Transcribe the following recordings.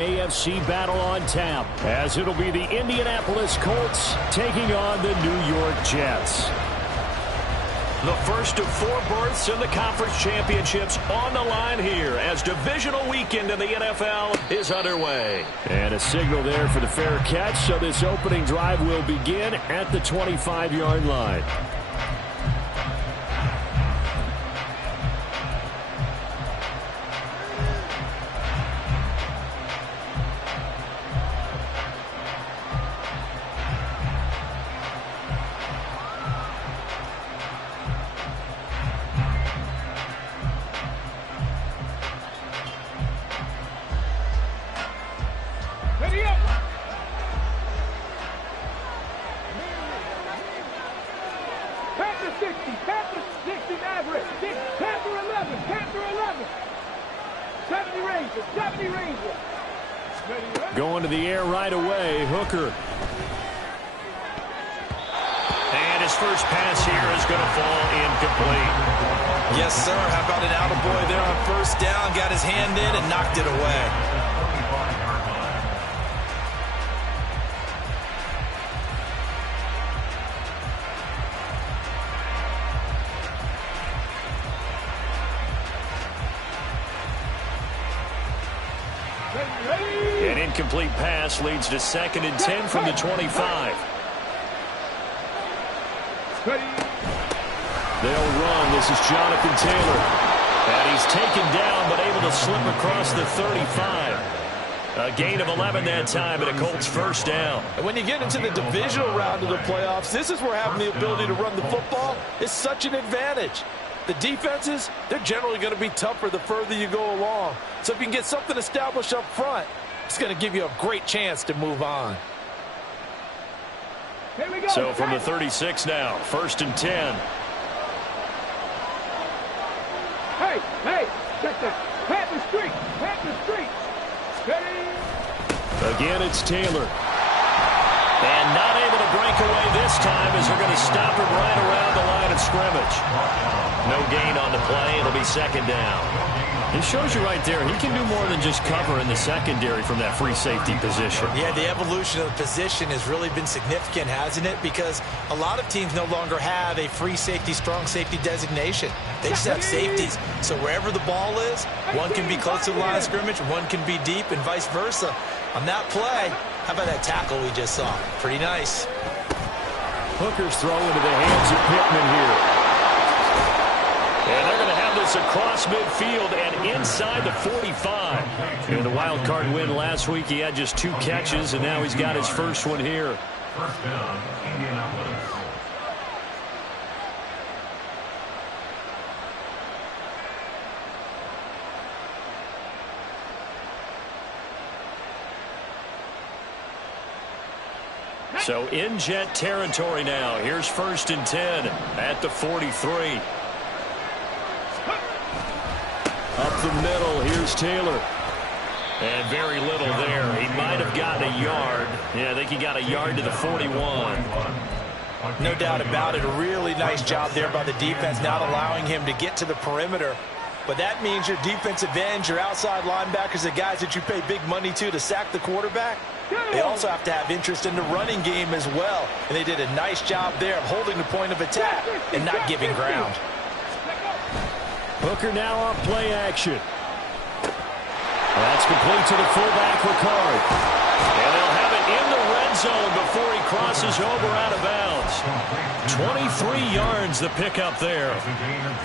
AFC battle on tap, as it'll be the Indianapolis Colts taking on the New York Jets. The first of 4 berths in the conference championships on the line here as divisional weekend in the NFL is underway. And a signal there for the fair catch, so this opening drive will begin at the 25-yard line. Going to the air right away, Hooker. And his first pass here is going to fall incomplete. Yes, sir. How about an attaboy there on first down? Got his hand in and knocked it away. An incomplete pass leads to 2nd and 10 from the 25. They'll run. This is Jonathan Taylor. And he's taken down but able to slip across the 35. A gain of 11 that time and a Colts first down. And when you get into the divisional round of the playoffs, this is where having the ability to run the football is such an advantage. The defenses, they're generally going to be tougher the further you go along. So if you can get something established up front, it's going to give you a great chance to move on. So from the 36 now, 1st and 10. Hey, check that. Pat the street. Again, it's Taylor. And not able to break away this time as they're going to stop him right around the line of scrimmage. No gain on the play. It'll be 2nd down. It shows you right there, he can do more than just cover in the secondary from that free safety position. Yeah, the evolution of the position has really been significant, hasn't it? Because a lot of teams no longer have a free safety, strong safety designation. They just have safeties. So wherever the ball is, one can be close to the line of scrimmage, one can be deep, and vice versa. On that play, how about that tackle we just saw? Pretty nice. Hooker's throw into the hands of Pittman here. And they're going to have this across midfield and inside the 45. In the wild card win last week, he had just 2 catches, and now he's got his first one here. First down, Indianapolis. So in Jet territory now. Here's 1st and 10 at the 43. Up the middle, here's Taylor. And very little there. He might have gotten a yard. Yeah, I think he got a yard to the 41. No doubt about it. A really nice job there by the defense, not allowing him to get to the perimeter. But that means your defensive ends, your outside linebackers, the guys that you pay big money to sack the quarterback, they also have to have interest in the running game as well. And they did a nice job there of holding the point of attack and not giving ground. Hooker now on play action. That's complete to the fullback, Ricard. And they'll have it in the red zone before he crosses over out of bounds. 23 yards the pickup there.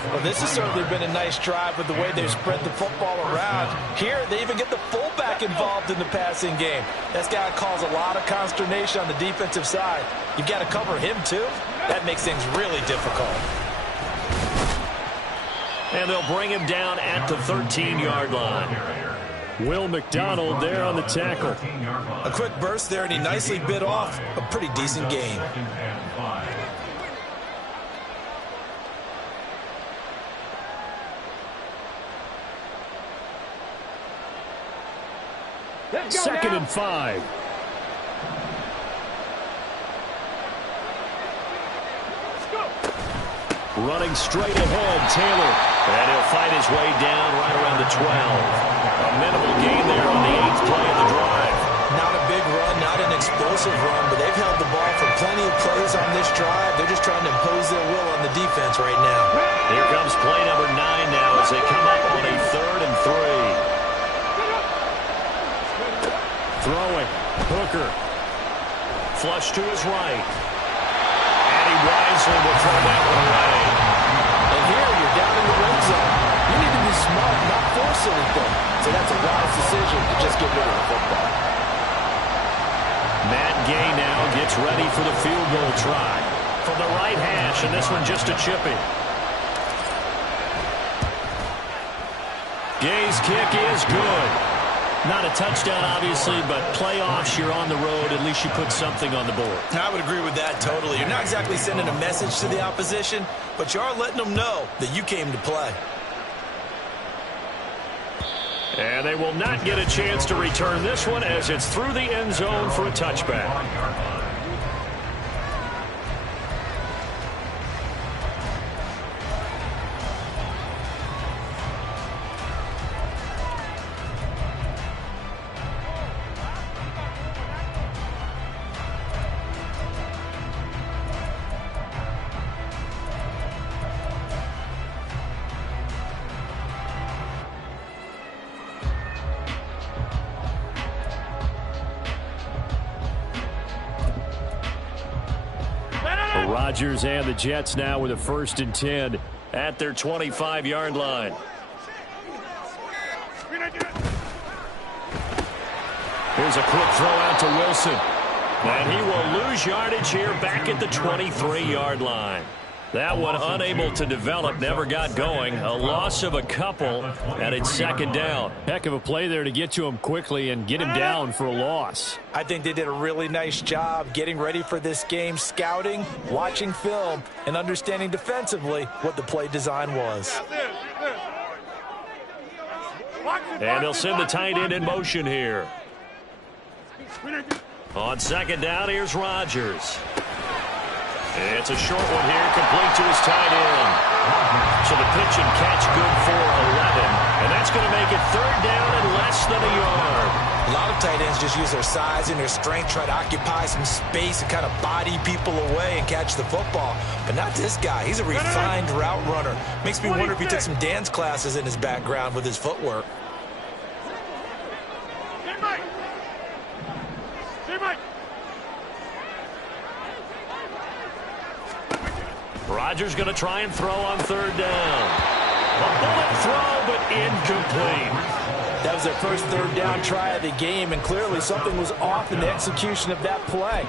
Well, this has certainly been a nice drive with the way they've spread the football around. Here, they even get the fullback involved in the passing game. That's got to cause a lot of consternation on the defensive side. You've got to cover him, too. That makes things really difficult. And they'll bring him down at the 13-yard line. Will McDonald there on the tackle. A quick burst there, and he nicely bit off a pretty decent gain. Second and 5. Running straight ahead, Taylor. And he'll fight his way down right around the 12. A minimal gain there on the 8th play of the drive. Not a big run, not an explosive run, but they've held the ball for plenty of plays on this drive. They're just trying to impose their will on the defense right now. Here comes play number 9 now as they come up on a 3rd and 3. Throwing. Hooker. Flush to his right. And he wisely will throw that one away. And here you're down in the red zone. You need to be smart, not force anything. So that's a wise decision to just get rid of the football. Matt Gay now gets ready for the field goal try. From the right hash, and this one just a chippy. Gay's kick is good. Not a touchdown, obviously, but playoffs, you're on the road. At least you put something on the board. I would agree with that totally. You're not exactly sending a message to the opposition, but you are letting them know that you came to play. And they will not get a chance to return this one as it's through the end zone for a touchback. Rodgers and the Jets now with a 1st and 10 at their 25-yard line. Here's a quick throw out to Wilson. And he will lose yardage here back at the 23-yard line. That one unable to develop, never got going. A loss of a couple, and it's 2nd down. Heck of a play there to get to him quickly and get him down for a loss. I think they did a really nice job getting ready for this game, scouting, watching film, and understanding defensively what the play design was. And they'll send the tight end in motion here. On 2nd down, here's Rodgers. It's a short one here, complete to his tight end. So the pitch and catch good for 11. And that's going to make it 3rd down and less than a yard. A lot of tight ends just use their size and their strength, try to occupy some space and kind of body people away and catch the football. But not this guy. He's a refined route runner. Makes me wonder if he took some dance classes in his background with his footwork. Rodgers going to try and throw on 3rd down. A bullet throw, but incomplete. That was their first 3rd down try of the game, and clearly something was off in the execution of that play.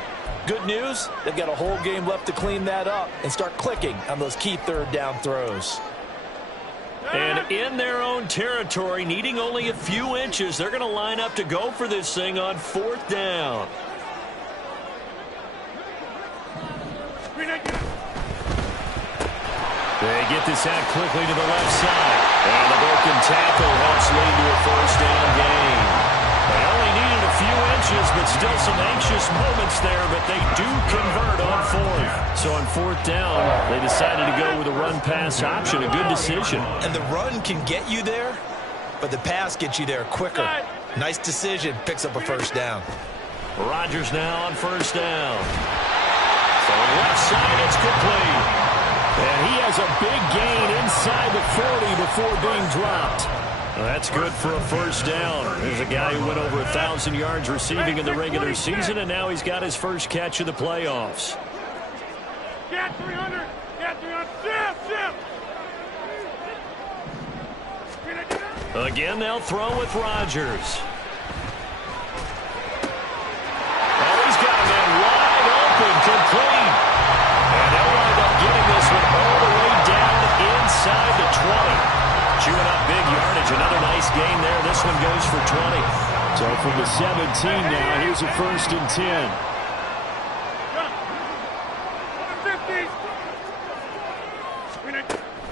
Good news, they've got a whole game left to clean that up and start clicking on those key 3rd down throws. And in their own territory, needing only a few inches, they're going to line up to go for this thing on 4th down. They get this out quickly to the left side. And the broken tackle helps lead to a 1st down gain. They only needed a few inches, but still some anxious moments there, but they do convert on 4th. So on 4th down, they decided to go with a run-pass option, a good decision. And the run can get you there, but the pass gets you there quicker. Nice decision, picks up a 1st down. Rodgers now on 1st down. So left side, it's complete. And he has a big gain inside the 40 before being dropped. Well, that's good for a 1st down. There's a guy who went over 1,000 yards receiving in the regular season, and now he's got his first catch of the playoffs. Get 300! Get 300! Again, they'll throw with Rodgers. Oh, he's got a man wide open, complete. And they'll wind up getting this one all the way down inside the 20. Chewing up big yardage. Another nice gain there. This one goes for 20. So from the 17 now, here's a 1st and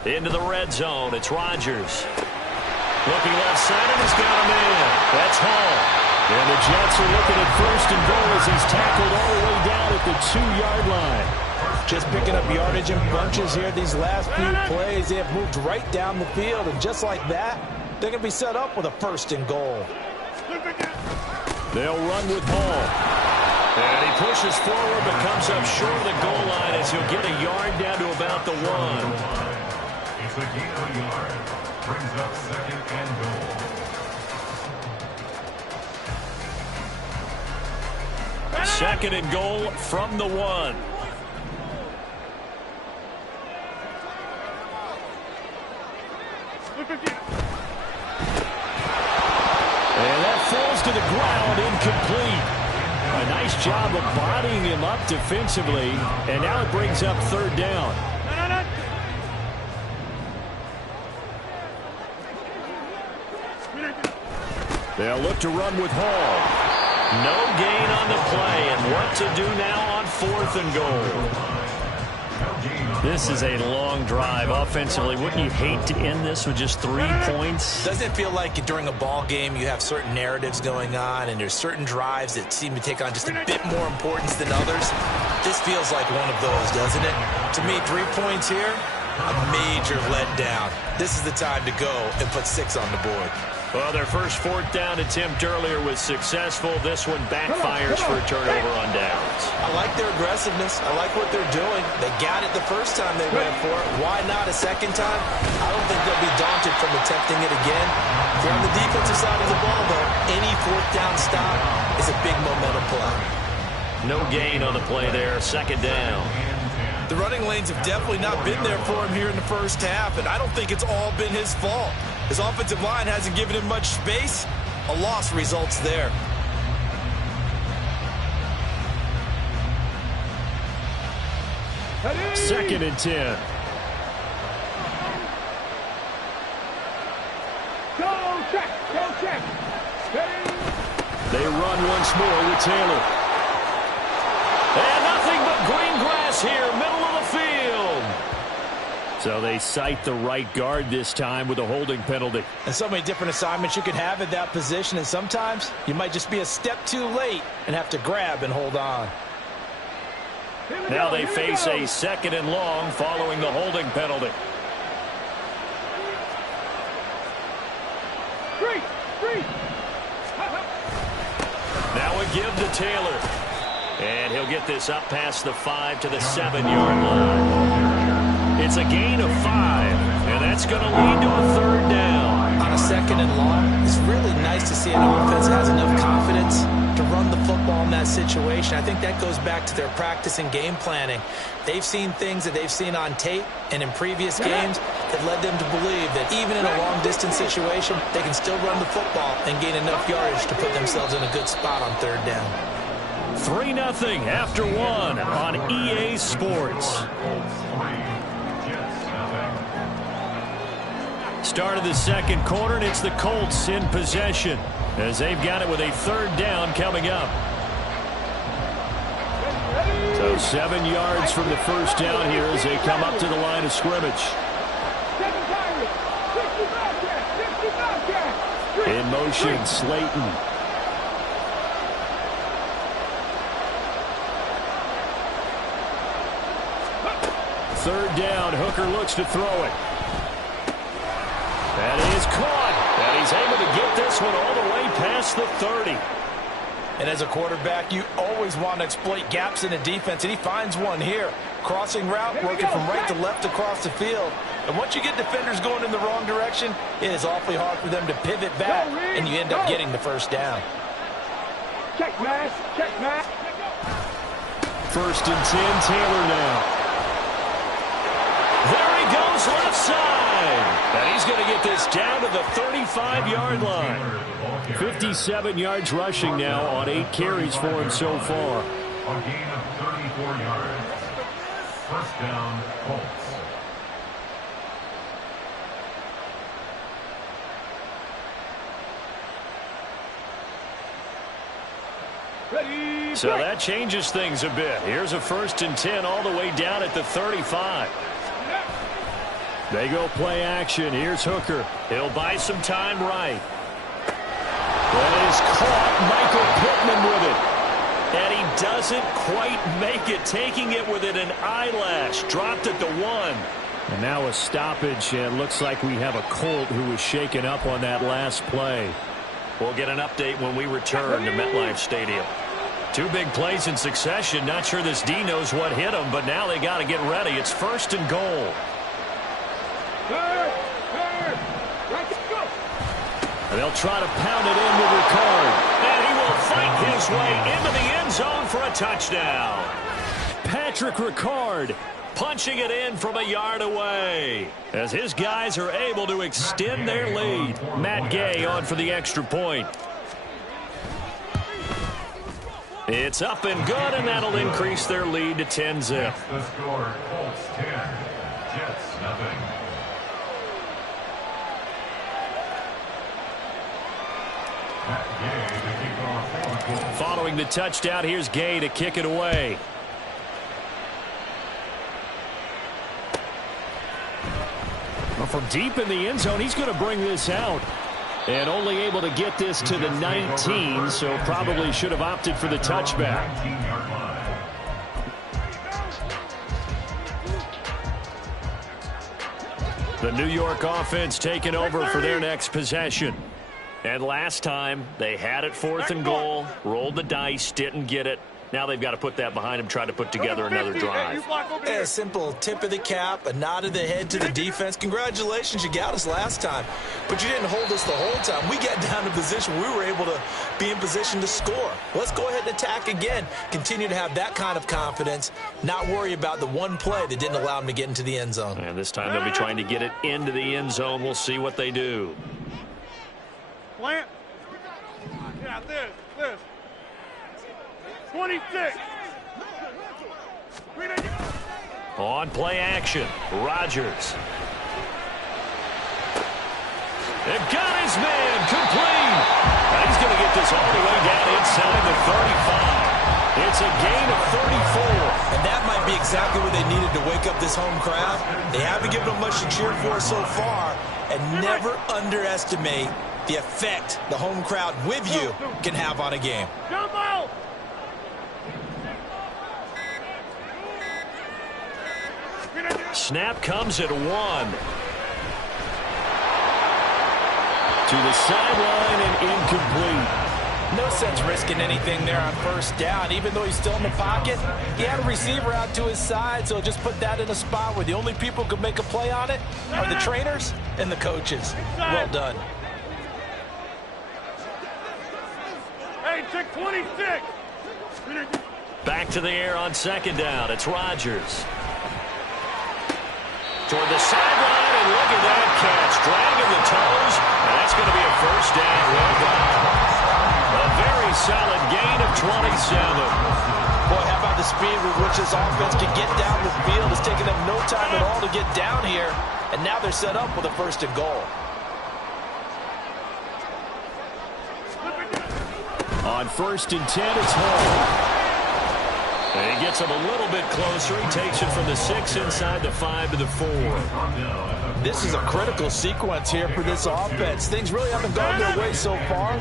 10. Into the red zone. It's Rodgers. Looking left side, and he's got a man. That's Hall. And the Jets are looking at 1st and goal as he's tackled all the way down at the 2-yard line. Just picking up yardage in bunches here. These last few plays, they have moved right down the field. And just like that, they're going to be set up with a 1st and goal. They'll run with Hall. And he pushes forward but comes up short of the goal line as he'll get a yard down to about the 1. It's a gain of a yard. Brings up 2nd and goal. Second and goal from the 1. And that falls to the ground, incomplete. A nice job of bodying him up defensively, and now it brings up 3rd down. They'll look to run with Hall. No gain on the play, and what to do now on 4th and goal. This is a long drive offensively. Wouldn't you hate to end this with just 3 points? Doesn't it feel like during a ball game you have certain narratives going on and there's certain drives that seem to take on just a bit more importance than others? This feels like one of those, doesn't it? To me, 3 points here, a major letdown. This is the time to go and put 6 on the board. Well, their first 4th down attempt earlier was successful. This one backfires for a turnover on downs. I like their aggressiveness. I like what they're doing. They got it the first time they went for it. Why not a second time? I don't think they'll be daunted from attempting it again. If you're on the defensive side of the ball, though, any 4th down stop is a big momentum play. No gain on the play there. 2nd down. The running lanes have definitely not been there for him here in the first half, and I don't think it's all been his fault. His offensive line hasn't given him much space. A loss results there. Second and 10. Go check, go check. They run once more with Taylor. And nothing but green grass here, middle of the field. So they cite the right guard this time with a holding penalty. And so many different assignments you could have at that position, and sometimes you might just be a step too late and have to grab and hold on. Now they face a 2nd and long following the holding penalty. Now a give to Taylor. And he'll get this up past the 5 to the 7-yard line. It's a gain of 5, and that's going to lead to a 3rd down. On a 2nd and long, it's really nice to see an offense that has enough confidence to run the football in that situation. I think that goes back to their practice and game planning. They've seen things that they've seen on tape and in previous games that led them to believe that even in a long-distance situation, they can still run the football and gain enough yardage to put themselves in a good spot on 3rd down. 3-0 after 1 on EA Sports. Start of the 2nd quarter, and it's the Colts in possession as they've got it with a 3rd down coming up. So 7 yards from the first down here as they come up to the line of scrimmage. In motion, Slayton. Third down, Hooker looks to throw it. That is caught, and he's able to get this one all the way past the 30. And as a quarterback, you always want to exploit gaps in the defense, and he finds one here. Crossing route, working from right to left across the field. And once you get defenders going in the wrong direction, it is awfully hard for them to pivot back, and you end up getting the first down. Check, man. Check, man. 1st and 10, Taylor now. There he goes left side. And he's going to get this down to the 35-yard line. 57 yards rushing now on 8 carries for him so far. A gain of 34 yards. 1st down, Colts. So that changes things a bit. Here's a 1st and 10 all the way down at the 35. They go play action. Here's Hooker. He'll buy some time right. That is caught. Michael Pittman with it. And he doesn't quite make it. Taking it within an eyelash. Dropped at the 1. And now a stoppage, and looks like we have a Colt who was shaken up on that last play. We'll get an update when we return to MetLife Stadium. Two big plays in succession. Not sure this D knows what hit him, but now they got to get ready. It's 1st and goal. And they'll try to pound it in with Ricard. And he will fight his way into the end zone for a touchdown. Patrick Ricard punching it in from a yard away as his guys are able to extend their lead. Matt Gay on for the extra point. It's up and good, and that'll increase their lead to 10-zip. The score, Colts 10, Jets nothing. Matt Gay to kick off for the Colts. Following the touchdown, here's Gay to kick it away. From deep in the end zone, he's going to bring this out. And only able to get this to the 19, so probably should have opted for the touchback. The New York offense taking over for their next possession. And last time, they had it 4th and goal, rolled the dice, didn't get it. Now they've got to put that behind them, try to put together another drive. A simple tip of the cap, a nod of the head to the defense. Congratulations, you got us last time. But you didn't hold us the whole time. We got down to position. We were able to be in position to score. Let's go ahead and attack again. Continue to have that kind of confidence. Not worry about the one play that didn't allow them to get into the end zone. And this time they'll be trying to get it into the end zone. We'll see what they do. Plant. Yeah, this. 26. On play action, Rodgers. They've got his man complete. And he's going to get this all the way down inside the 35. It's a gain of 34. And that might be exactly what they needed to wake up this home crowd. They haven't given them much to cheer for so far. And never underestimate the effect the home crowd with you can have on a game. Jump out. Snap comes at 1. To the sideline and incomplete. No sense risking anything there on 1st down. Even though he's still in the pocket, he had a receiver out to his side, so just put that in a spot where the only people who can make a play on it are the trainers and the coaches. Well done. Hey, check 26. Back to the air on 2nd down. It's Rodgers. Toward the sideline, and look at that catch. Dragging the toes, and that's going to be a 1st down. Well done. A very solid gain of 27. Boy, how about the speed with which this offense can get down the field? It's taken them no time at all to get down here, and now they're set up with a 1st and goal. On 1st and 10, it's Hall. And he gets him a little bit closer. He takes it from the 6 inside the 5 to the 4. This is a critical sequence here for this offense. Things really haven't gone their way so far.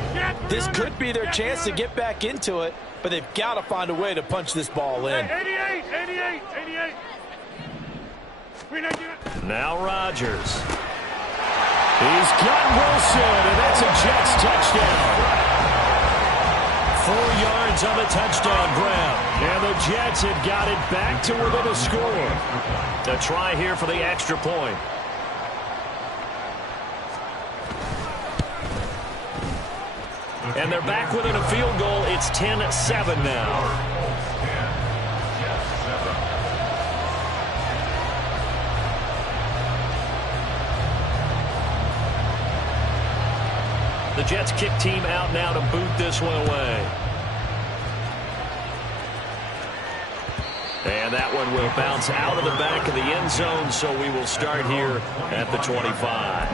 This could be their chance to get back into it, but they've got to find a way to punch this ball in. 88. Now Rodgers. He's got Wilson, and that's a Jets touchdown. 4 yards on the touchdown grab. And the Jets have got it back to within a score. A try here for the extra point. And they're back within a field goal. It's 10-7 now. The Jets kick team out now to boot this one away. And that one will bounce out of the back of the end zone, so we will start here at the 25.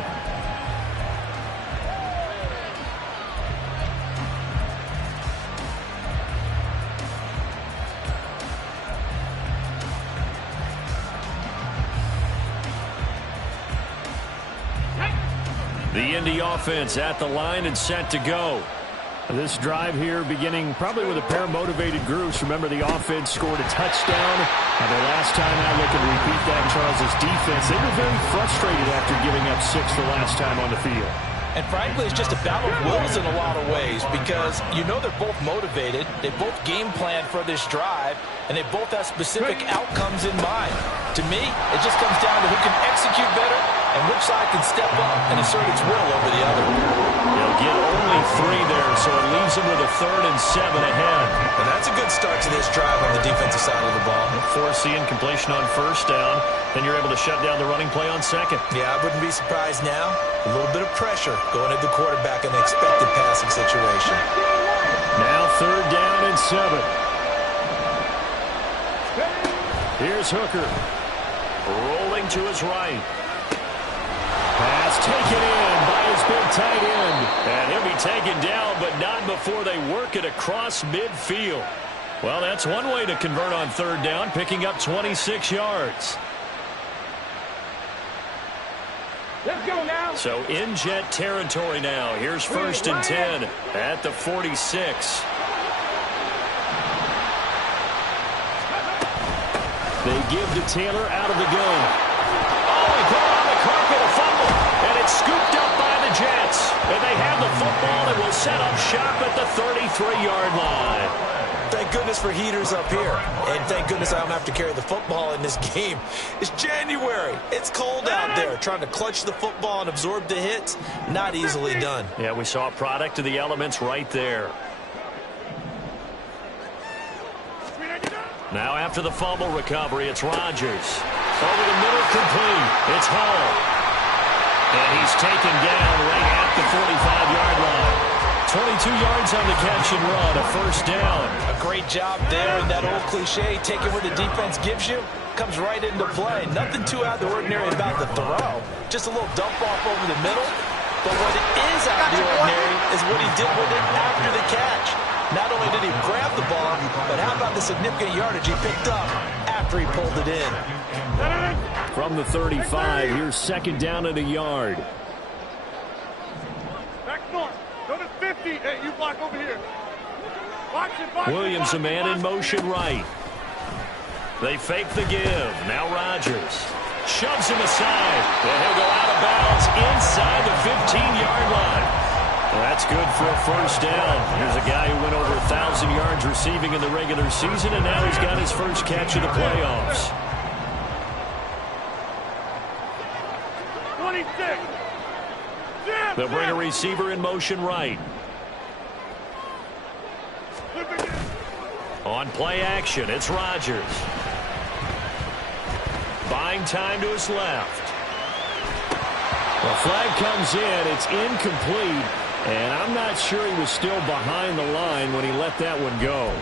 The Indy offense at the line and set to go. This drive here beginning probably with a pair of motivated groups. Remember, the offense scored a touchdown. And the last time I look and repeat that, Charles' defense, they were very frustrated after giving up 6 the last time on the field. And frankly, it's just a battle of wills in a lot of ways because you know they're both motivated. They both game plan for this drive, and they both have specific outcomes in mind. To me, it just comes down to who can execute better and which side can step up and assert its will over the other. They'll get only 3 there, so it leaves them with a 3rd and 7 ahead. And that's a good start to this drive on the defensive side of the ball. Forcing completion on 1st down, then you're able to shut down the running play on 2nd. Yeah, I wouldn't be surprised now. A little bit of pressure going at the quarterback in the expected passing situation. Now 3rd down and 7. Here's Hooker. Rolling to his right. Pass taken in by his big tight end. And he'll be taken down, but not before they work it across midfield. Well, that's one way to convert on 3rd down, picking up 26 yards. Let's go now. So in Jet territory now. Here's 1st and 10 at the 46. They give to Taylor out of the gun. Oh, he put on the carpet, a fumble, and it's scooped up by the Jets. And they have the football and will set up shop at the 33-yard line. Thank goodness for heaters up here. And thank goodness I don't have to carry the football in this game. It's January. It's cold out there. Trying to clutch the football and absorb the hits, not easily done. Yeah, we saw a product of the elements right there. Now after the fumble recovery, it's Rodgers. Over the middle, complete. It's Hall. And he's taken down right at the 45-yard line. 22 yards on the catch and run, a 1st down. A great job there, and that old cliche, taking what the defense gives you, comes right into play. Nothing too out of the ordinary about the throw. Just a little dump off over the middle. But what is out of the ordinary is what he did with it after the catch. Not only did he grab the ball, but how about the significant yardage he picked up after he pulled it in. From the 35, here's 2nd down and a yard. Back north. Go to 50. Hey, you block over here. Box it, box Williams, it, a man in motion right. They fake the give. Now Rodgers shoves him aside. And he'll go out of bounds inside the 15-yard line. Well, that's good for a 1st down. Here's a guy who went over 1,000 yards receiving in the regular season, and now he's got his first catch of the playoffs. 26. They'll bring a receiver in motion right. On play action, it's Rodgers. Buying time to his left. The flag comes in. It's incomplete. And I'm not sure he was still behind the line when he let that one go.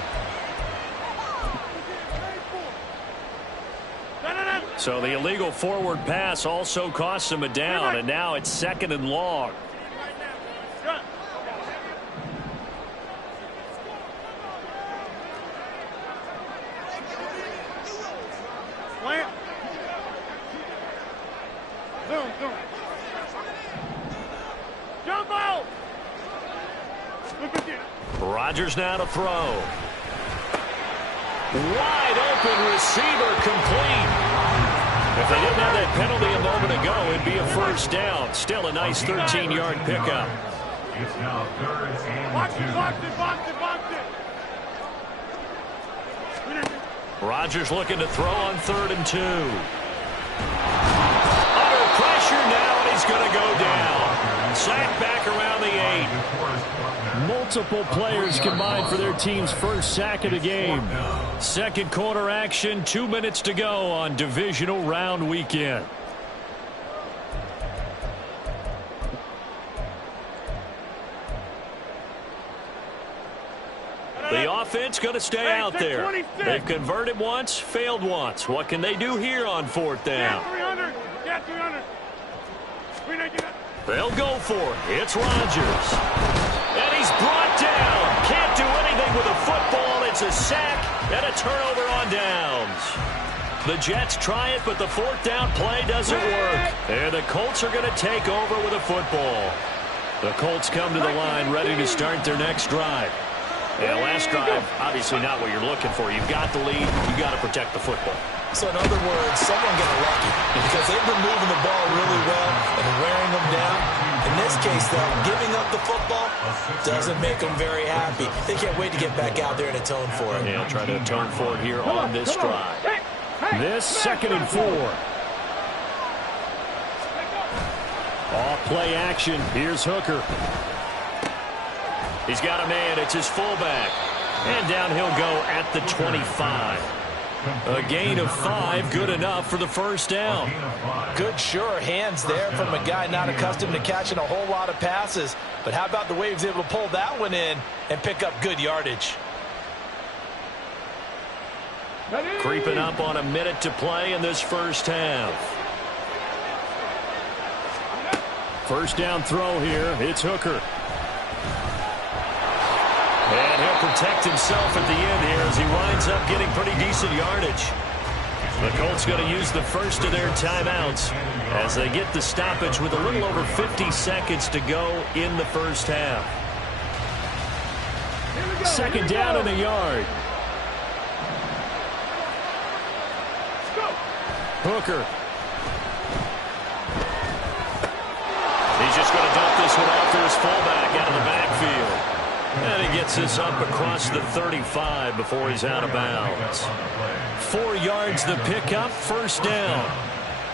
So the illegal forward pass also costs him a down, and now it's 2nd and long. Plant. Zoom, zoom. Jump out. Rodgers now to throw. Wide open receiver, complete. If they didn't have that penalty a moment ago, it'd be a 1st down. Still a nice 13-yard pickup. It's now 3rd and 2. Box it, box it, box it, box it. Rodgers looking to throw on 3rd and 2. Under pressure now, and he's going to go down. Sacked back around the 8. Multiple players combined for their team's first sack of the game. 2nd quarter action, 2 minutes to go on divisional round weekend. The offense going to stay out there. 26. They've converted once, failed once. What can they do here on 4th down? Get 300. Get 300. They'll go for it. It's Rodgers. And he's brought down. Can't do anything with a football. It's a sack and a turnover on downs. The Jets try it, but the 4th down play doesn't work. And the Colts are going to take over with a football. The Colts come to the line ready to start their next drive. Yeah, last drive, obviously not what you're looking for. You've got the lead. You've got to protect the football. So in other words, someone got lucky because they've been moving the ball really well and wearing them down. In this case, though, giving up the football doesn't make them very happy. They can't wait to get back out there and atone for it. Yeah, try to atone for it here on this drive. This 2nd and 4. Off play action. Here's Hooker. He's got a man. It's his fullback. And down he'll go at the 25. A gain of 5, good enough for the first down. Good, sure hands there from a guy not accustomed to catching a whole lot of passes. But how about the way he was able to pull that one in and pick up good yardage? Creeping up on a minute to play in this first half. First down throw here. It's Hooker. And he'll protect himself at the end here as he winds up getting pretty decent yardage. The Colts going to use the first of their timeouts as they get the stoppage with a little over 50 seconds to go in the first half. 2nd down and a yard. Hooker. He's just going to dump this one off to his fullback out of the backfield. And he gets this up across the 35 before he's out of bounds. 4 yards the pickup, first down.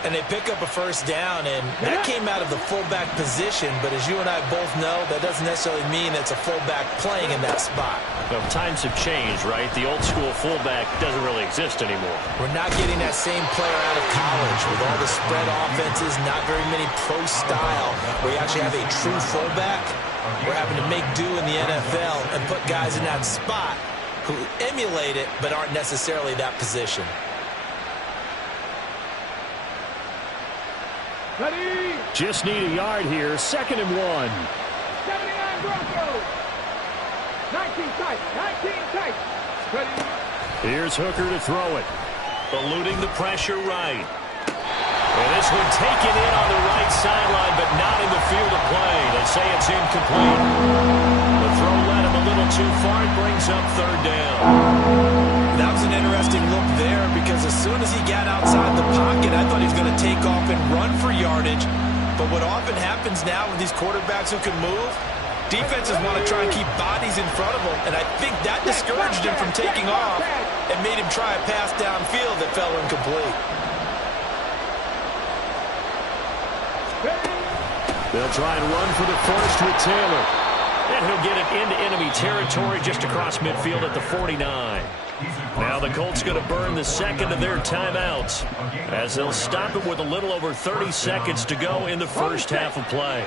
And they pick up a first down, and that came out of the fullback position. But as you and I both know, that doesn't necessarily mean it's a fullback playing in that spot. Well, times have changed, right? The old school fullback doesn't really exist anymore. We're not getting that same player out of college with all the spread offenses, not very many pro style, where you actually have a true fullback. We're having to make do in the NFL and put guys in that spot who emulate it but aren't necessarily that position. Ready. Just need a yard here. 2nd and 1. 79 Broncos. 19 tight. 19 tight. Ready. Here's Hooker to throw it. Eluding the pressure right. And this one taken in on the right sideline, but not in the field of play. They say it's incomplete. The throw led him a little too far. It brings up 3rd down. That was an interesting look there because as soon as he got outside the pocket, I thought he was going to take off and run for yardage. But what often happens now with these quarterbacks who can move, defenses want to try and keep bodies in front of them. And I think that discouraged him from taking off and made him try a pass downfield that fell incomplete. They'll try and run for the first with Taylor. And he'll get it into enemy territory just across midfield at the 49. Now the Colts going to burn the 2nd of their timeouts as they'll stop it with a little over 30 seconds to go in the first half of play.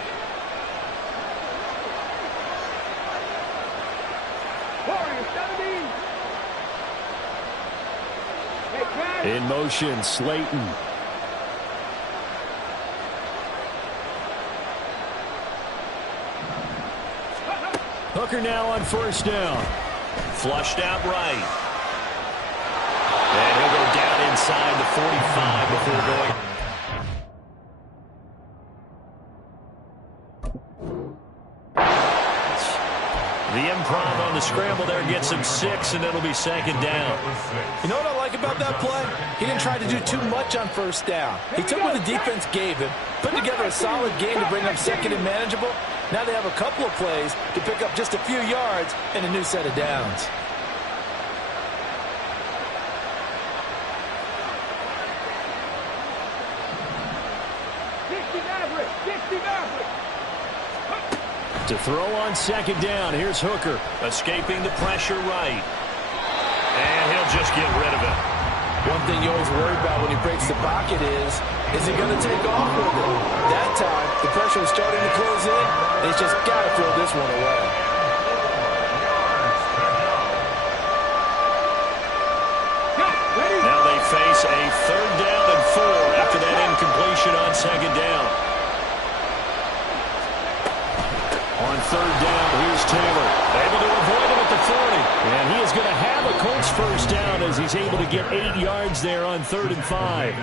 In motion, Slayton. Hooker now on first down. Flushed out right. And he'll go down inside the 45 before going. The improv on the scramble there gets him 6, and it'll be 2nd down. You know what I like about that play? He didn't try to do too much on first down. He took what the defense gave him, put together a solid game to bring up 2nd and manageable. Now they have a couple of plays to pick up just a few yards and a new set of downs. To throw on 2nd down, here's Hooker. Escaping the pressure right. And he'll just get rid of it. One thing you always worry about when he breaks the pocket is he going to take off with it? That time, the pressure was starting to close in, and he's just got to throw this one away. Now they face a 3rd down and 4 after that incompletion on 2nd down. On 3rd down, here's Taylor. Able to avoid him at the And he is going to have a Colts first down as he's able to get 8 yards there on 3rd and 5.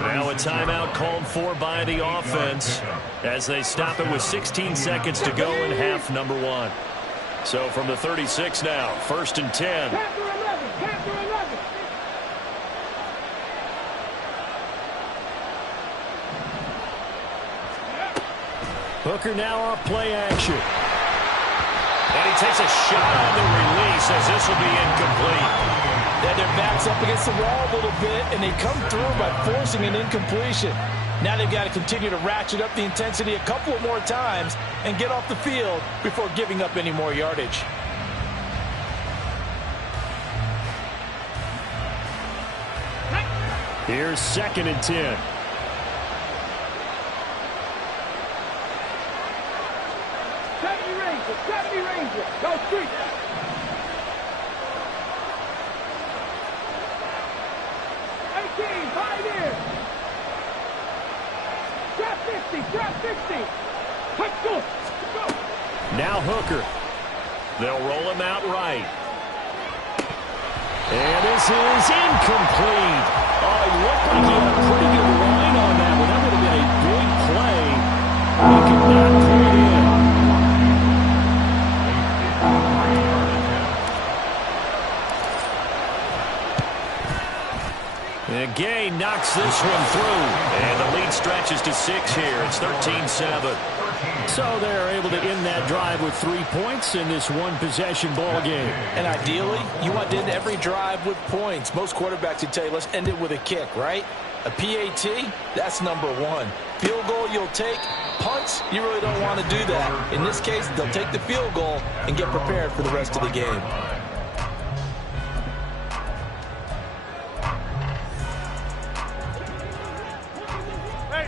Now a timeout called for by the offense as they stop it with 16 seconds to go in half number 1. So from the 36 now, 1st and 10. Hooker now off play action. And he takes a shot on the release as this will be incomplete. Then their back's up against the wall a little bit, and they come through by forcing an incompletion. Now they've got to continue to ratchet up the intensity a couple of more times and get off the field before giving up any more yardage. Here's 2nd and 10. Go street. 18, 5 in. Trap 50. Let's go. Now Hooker. They'll roll him out right. And this is incomplete. Oh, he looked like he had a pretty good line on that one. That would have been a big play. He could not pull it in. And Gay knocks this one through. And the lead stretches to 6 here. It's 13-7. So they're able to end that drive with 3 points in this one-possession ball game. And ideally, you want to end every drive with points. Most quarterbacks would tell you, let's end it with a kick, right? A PAT, that's number 1. Field goal you'll take. Punts, you really don't want to do that. In this case, they'll take the field goal and get prepared for the rest of the game.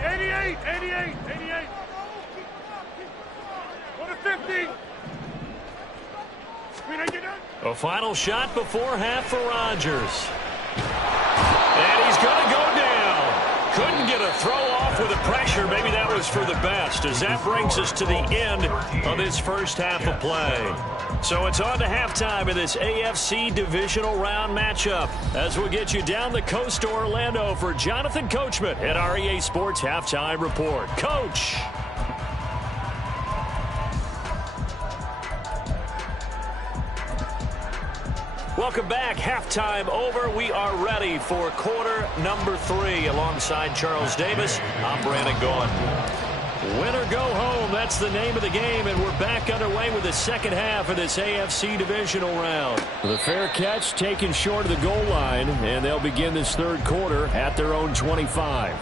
Hey, 88. Go to 50. A final shot before half for Rodgers. And he's going to go down. Couldn't get a throw off with the pressure. Maybe that was for the best, as that brings us to the end of this first half of play. So it's on to halftime in this AFC divisional round matchup, as we'll get you down the coast to Orlando for Jonathan Coachman at our EA Sports Halftime Report. Coach. Welcome back. Halftime over. We are ready for quarter number 3 alongside Charles Davis. I'm Brandon Gaughan. Win or go home, that's the name of the game, and we're back underway with the second half of this AFC divisional round. The fair catch taken short of the goal line, and they'll begin this third quarter at their own 25.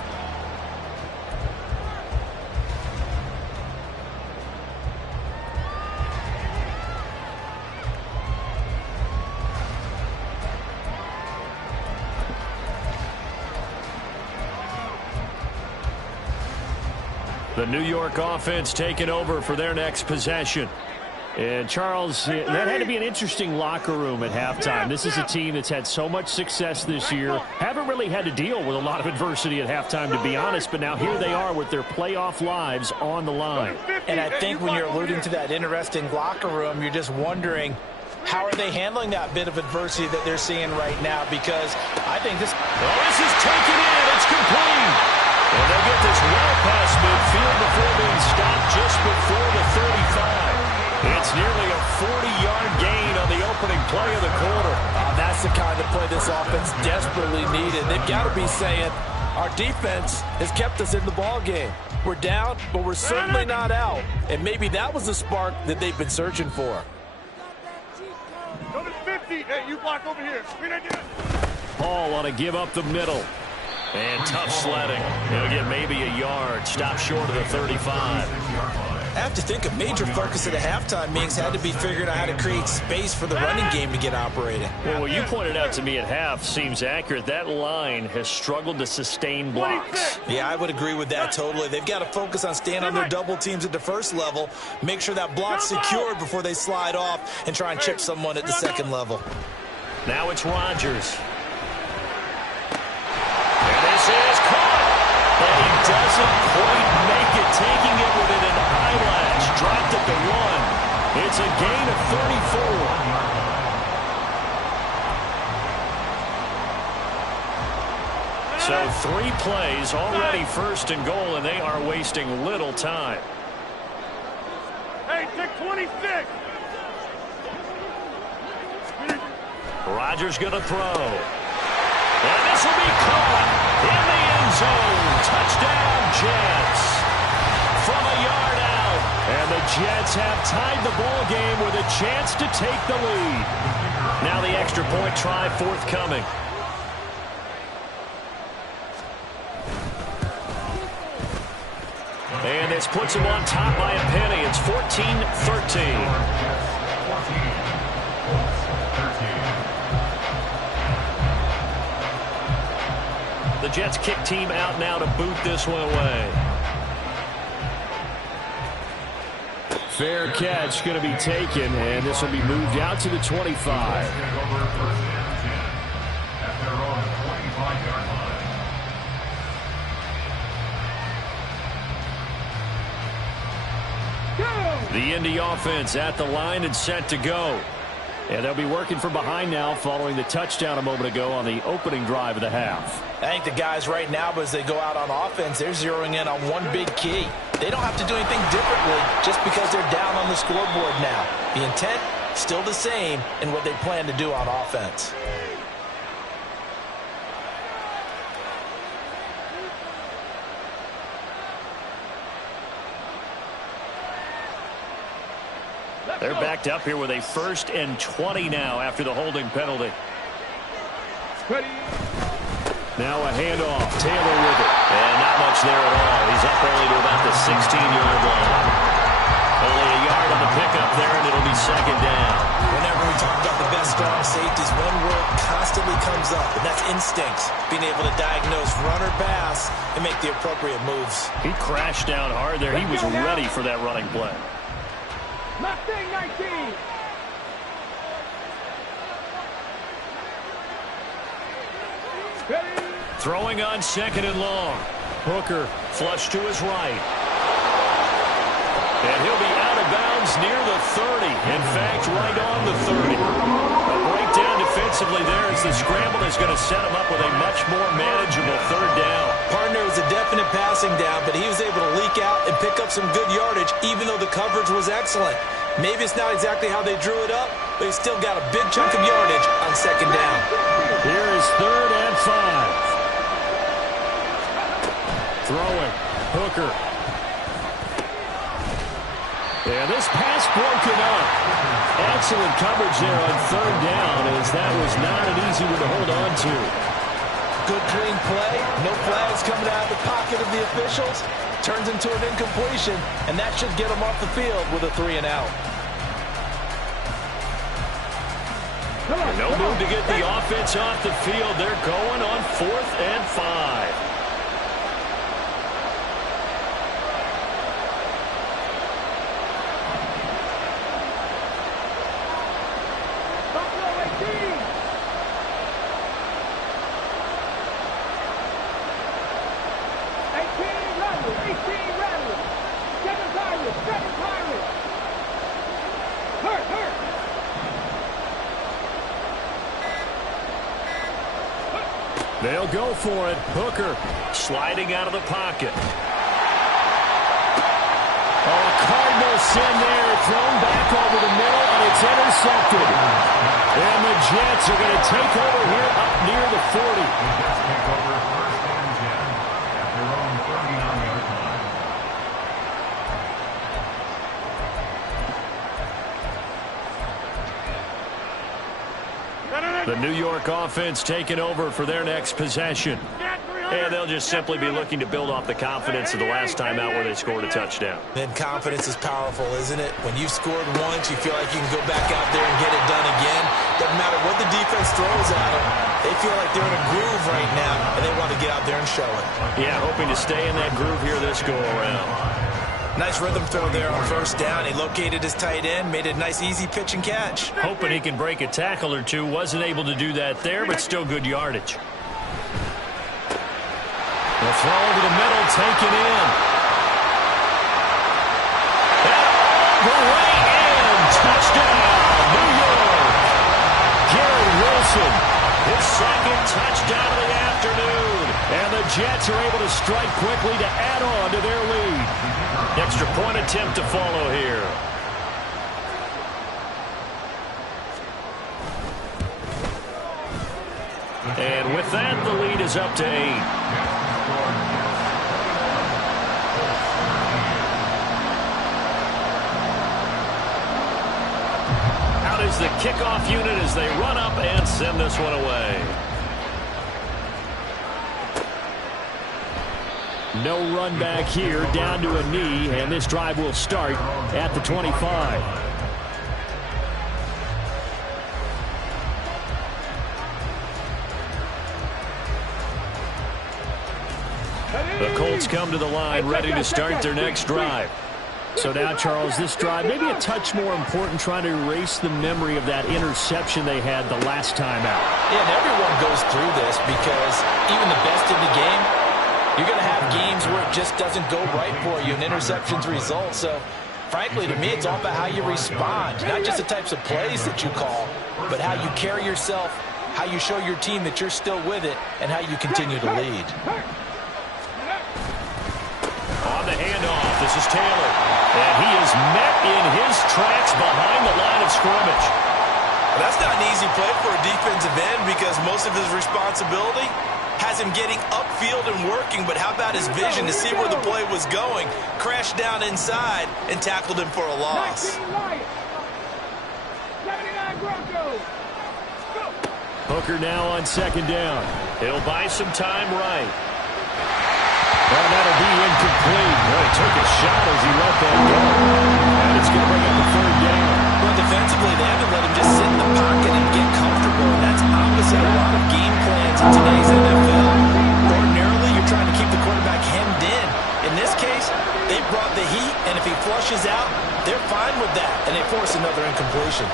The New York offense taking over for their next possession. And, Charles, that had to be an interesting locker room at halftime. This is a team that's had so much success this year. Haven't really had to deal with a lot of adversity at halftime, to be honest. But now here they are with their playoff lives on the line. And I think when you're alluding to that interesting locker room, you're just wondering, how are they handling that bit of adversity that they're seeing right now? Because I think this... Well, this is taken in. It's complete. And they'll get this well past midfield before being stopped just before the 35. It's nearly a 40-yard gain on the opening play of the quarter. That's the kind of play this offense desperately needed. They've got to be saying, our defense has kept us in the ball game. We're down, but we're certainly not out. And maybe that was the spark that they've been searching for. Go to 50. Hey, you block over here. Paul on a give up the middle. And tough sledding. He'll get maybe a yard. Stop short of the 35. I have to think a major focus at the halftime meetings had to be figuring out how to create space for the running game to get operating. Well, what you pointed out to me at half seems accurate. That line has struggled to sustain blocks. Yeah, I would agree with that totally. They've got to focus on staying on their double teams at the first level, make sure that block's secured before they slide off and try and chip someone at the second level. Now it's Rodgers. This is caught, but he doesn't quite make it, taking it within an eyelash. Dropped at the 1. It's a gain of 34. So 3 plays already first and goal, and they are wasting little time. Hey, take 26. Rodgers going to throw. And this will be caught in the end zone. Touchdown, Jets. From a yard out. And the Jets have tied the ball game with a chance to take the lead. Now the extra point try forthcoming. And this puts him on top by a penny. It's 14-13. The Jets kick team out now to boot this one away. Fair catch going to be taken, and this will be moved out to the 25. The Indy offense at the line and set to go. And they'll be working from behind now following the touchdown a moment ago on the opening drive of the half. I think the guys right now, as they go out on offense, they're zeroing in on one big key. They don't have to do anything differently just because they're down on the scoreboard now. The intent, still the same in what they plan to do on offense. They're backed up here with a 1st and 20 now after the holding penalty. Now a handoff. Taylor with it. And not much there at all. He's up only to about the 16-yard line. Only a yard on the pickup there, and it'll be 2nd down. Whenever we talk about the best strong safeties, one word constantly comes up, and that's instincts. Being able to diagnose run or pass and make the appropriate moves. He crashed down hard there. He was ready for that running play. Mustang 19. Throwing on 2nd and long. Hooker flush to his right. And he'll be out of bounds near the 30. In fact, right on the 30. A breakdown defensively there as the scramble is going to set him up with a much more manageable 3rd down. Partner was a definite passing down, but he was able to leak out and pick up some good yardage, even though the coverage was excellent. Maybe it's not exactly how they drew it up, but he's still got a big chunk of yardage on 2nd down. Here is 3rd and 5. Throwing. Hooker. Yeah, this pass broken up. Excellent coverage there on 3rd down, as that was not an easy one to hold on to. Good clean play. No flags coming out of the pocket of the officials. Turns into an incompletion, and that should get him off the field with a 3 and out. No move to get the offense off the field. They're going on 4th and 5. They'll go for it. Hooker sliding out of the pocket. Oh, Cardinal send there. Thrown back over the middle, and it's intercepted. And the Jets are going to take over here up near the 40. Take over 1st and 10 at their own 39-yard line. The New York offense taking over for their next possession. And they'll just simply be looking to build off the confidence of the last time out where they scored a touchdown. Then confidence is powerful, isn't it? When you've scored once, you feel like you can go back out there and get it done again. Doesn't matter what the defense throws at them. They feel like they're in a groove right now, and they want to get out there and show it. Yeah, hoping to stay in that groove here this go-around. Nice rhythm throw there on 1st down. He located his tight end, made a nice easy pitch and catch. Hoping he can break a tackle or two. Wasn't able to do that there, but still good yardage. The throw over the middle, taken in. And all the way in. Touchdown, New York. Garrett Wilson, his 2nd touchdown of the afternoon. And the Jets are able to strike quickly to add on to their lead. Extra point attempt to follow here. And with that, the lead is up to 8. Out is the kickoff unit as they run up and send this one away. No run back here, down to a knee, and this drive will start at the 25. The Colts come to the line, ready to start their next drive. So now, Charles, this drive maybe a touch more important, trying to erase the memory of that interception they had the last time out. Yeah, and everyone goes through this because even the best in the game, you're going to have games where it just doesn't go right for you, and interceptions result. So, frankly, to me, it's all about how you respond, not just the types of plays that you call, but how you carry yourself, how you show your team that you're still with it, and how you continue to lead. On the handoff, this is Taylor. And he is met in his tracks behind the line of scrimmage. That's not an easy play for a defensive end because most of his responsibility has him getting upfield and working, but how about his vision to see where the play was going, crashed down inside, and tackled him for a loss. Hooker now on second down. He'll buy some time right. Well, that'll be incomplete. Well, he took a shot as he let that go. And it's going to bring up the third down. Well, defensively, they haven't let him just sit in the pocket and get comfortable. And that's opposite a lot of game plans in today's NFL. Ordinarily, you're trying to keep the quarterback hemmed in. In this case, they brought the heat, and if he flushes out, they're fine with that, and they force another incompletion.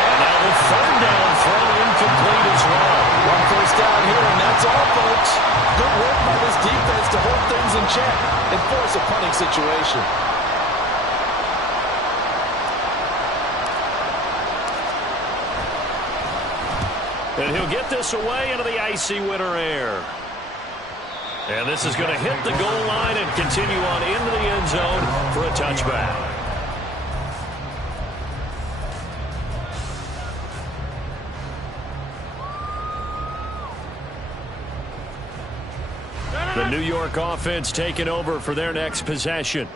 And now the third down throw incomplete as well. One first down here, and that's all, folks. Good work by this defense to hold things in check and force a punting situation. And he'll get this away into the icy winter air. And this is going to hit the goal line and continue on into the end zone for a touchback. The New York offense taking over for their next possession.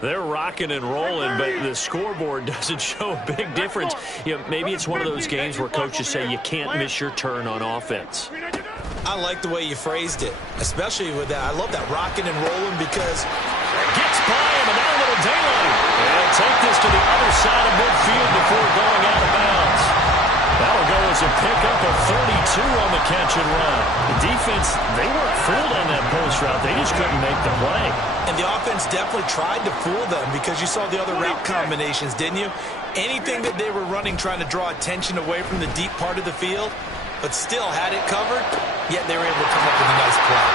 They're rocking and rolling, but the scoreboard doesn't show a big difference. You know, maybe it's one of those games where coaches say you can't miss your turn on offense. I like the way you phrased it, especially with that. I love that rocking and rolling because gets by him and now a little daylight. And take this to the other side of midfield before going out of bounds. That'll go as a pickup of 32 on the catch and run. The defense, they weren't fooled on that post route. They just couldn't make the play. And the offense definitely tried to fool them because you saw the other route combinations, didn't you? Anything that they were running trying to draw attention away from the deep part of the field, but still had it covered, yet they were able to come up with a nice play.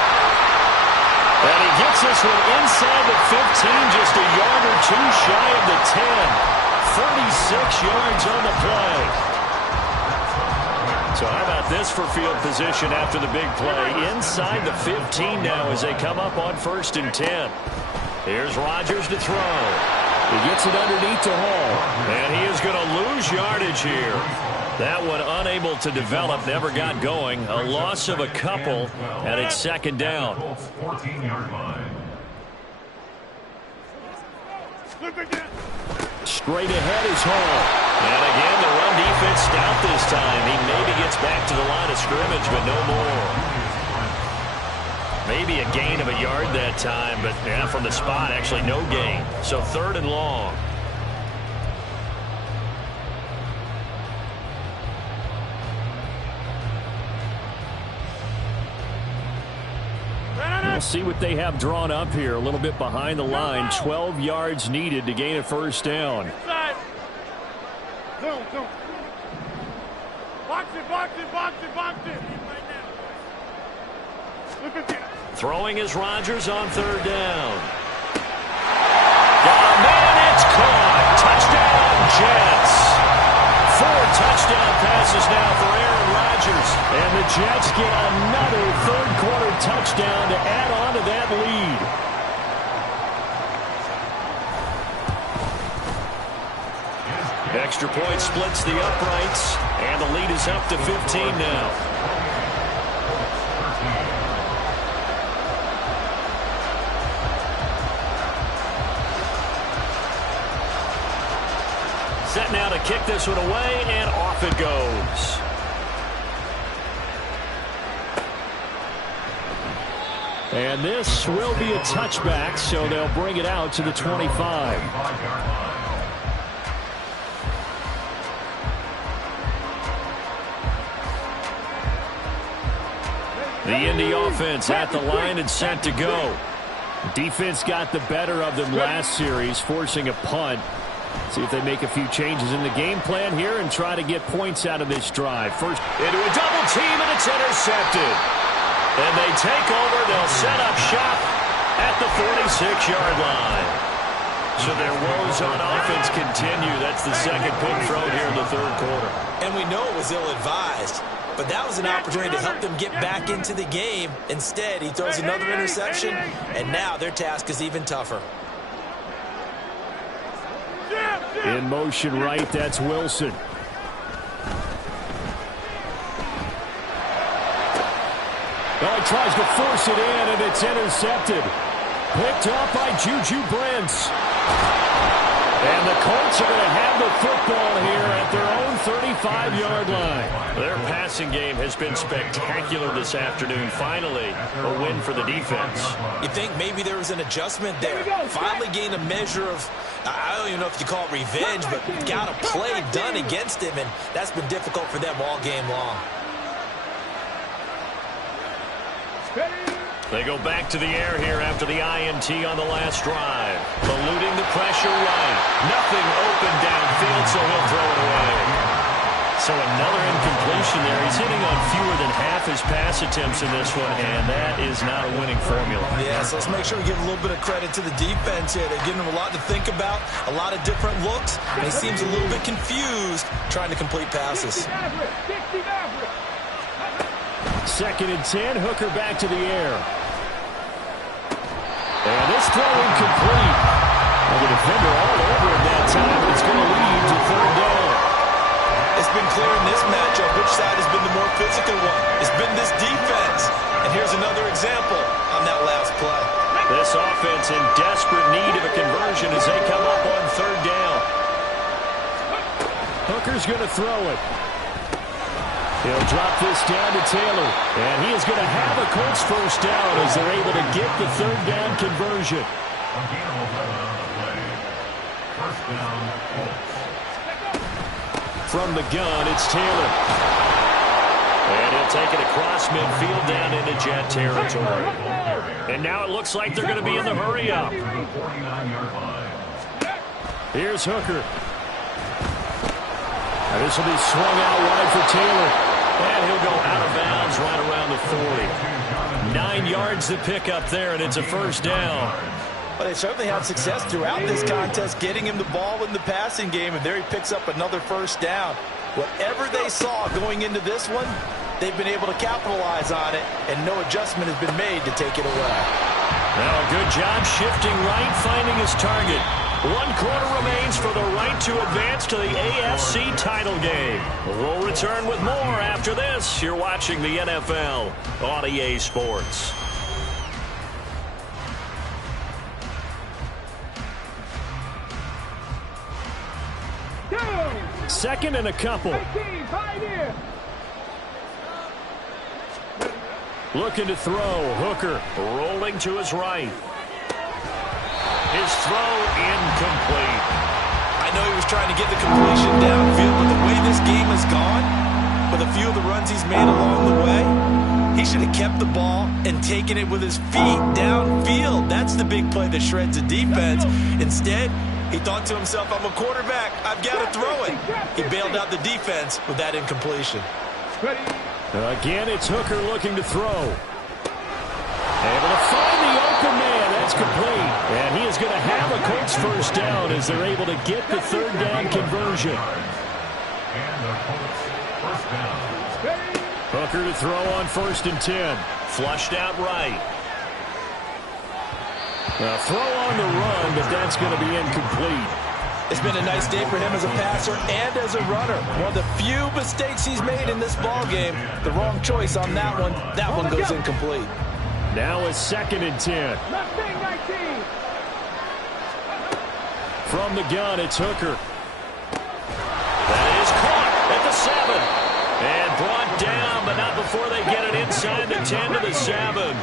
And he gets this one inside the 15, just a yard or two shy of the 10. 36 yards on the play. So how about this for field position after the big play? Inside the 15 now as they come up on 1st and 10. Here's Rodgers to throw. He gets it underneath to Hall. And he is going to lose yardage here. That one unable to develop, never got going. A loss of a couple, and it's 2nd down. 14-yard line. Straight ahead is Hall. And again, the run defense stout this time. He maybe gets back to the line of scrimmage, but no more. Maybe a gain of a yard that time, but yeah, from the spot, actually no gain. So 3rd and long. We'll see what they have drawn up here. A little bit behind the line. 12 yards needed to gain a 1st down. Zone. Box it. Look at that. Throwing is Rodgers on 3rd down. Got a man, it's caught. Touchdown, Jets. 4 touchdown passes now for Aaron Rodgers. And the Jets get another third-quarter touchdown to add on to that lead. Extra point splits the uprights, and the lead is up to 15 now. Set now to kick this one away, and off it goes. And this will be a touchback, so they'll bring it out to the 25. The Indy offense at the line and set to go. Defense got the better of them last series, forcing a punt. See if they make a few changes in the game plan here and try to get points out of this drive. First into a double team, and it's intercepted. And they take over. They'll set up shop at the 46-yard line. So their woes on offense continue. That's the second pick thrown here in the third quarter. And we know it was ill-advised, but that was an opportunity to help them get back into the game. Instead, he throws another interception, and now their task is even tougher. in motion right, that's Wilson. Oh, he tries to force it in, and it's intercepted. Picked up by Juju Brents. And the Colts are going to have the football here at their own 35-yard line. Their passing game has been spectacular this afternoon. Finally, a win for the defense. You think maybe there was an adjustment there. Finally gained a measure of, I don't even know if you call it revenge, but got a play done against him, and that's been difficult for them all game long. They go back to the air here after the INT on the last drive. Eluding the pressure right. Nothing open downfield, so he'll throw it away. So another incompletion there. He's hitting on fewer than half his pass attempts in this one, and that is not a winning formula. Yeah, so let's make sure we give a little bit of credit to the defense here. They're giving him a lot to think about, a lot of different looks, and he seems a little bit confused trying to complete passes. 2nd and 10, Hooker back to the air. And this throw incomplete. Well, the defender all over him that time, but it's going to lead to 3rd down. It's been clear in this matchup which side has been the more physical one. It's been this defense. And here's another example on that last play. This offense in desperate need of a conversion as they come up on 3rd down. Hooker's going to throw it. He'll drop this down to Taylor. And he is going to have a Colts first down as they're able to get the 3rd down conversion. From the gun, it's Taylor. And he'll take it across midfield down into Jet territory. And now it looks like they're going to be in the hurry-up. Here's Hooker. And this will be swung out wide for Taylor. And he'll go out of bounds right around the 40. 9 yards to pick up there, and it's a first down. But they certainly had success throughout this contest, getting him the ball in the passing game, and there he picks up another first down. Whatever they saw going into this one, they've been able to capitalize on it, and no adjustment has been made to take it away. Well, a good job shifting right, finding his target. 1 quarter remains for the right to advance to the AFC title game. We'll return with more after this. You're watching the NFL on EA Sports. Second and a couple. Looking to throw. Hooker rolling to his right. His throw incomplete. I know he was trying to get the completion downfield, but the way this game has gone, with a few of the runs he's made along the way, he should have kept the ball and taken it with his feet downfield. That's the big play that shreds the defense. Instead, he thought to himself, I'm a quarterback, I've got to throw it. He bailed out the defense with that incompletion. Again, it's Hooker looking to throw. Able to find the open man. That's complete. And he is going to have a Colts first down as they're able to get the 3rd down conversion. And the Colts first down. Hooker to throw on 1st and 10. Flushed out right. Throw on the run, but that's going to be incomplete. It's been a nice day for him as a passer and as a runner. One of the few mistakes he's made in this ball game. The wrong choice on that one. That one goes incomplete. Now a 2nd and 10. From the gun, it's Hooker. That is caught at the 7. And brought down, but not before they get it inside the 10 to the 7.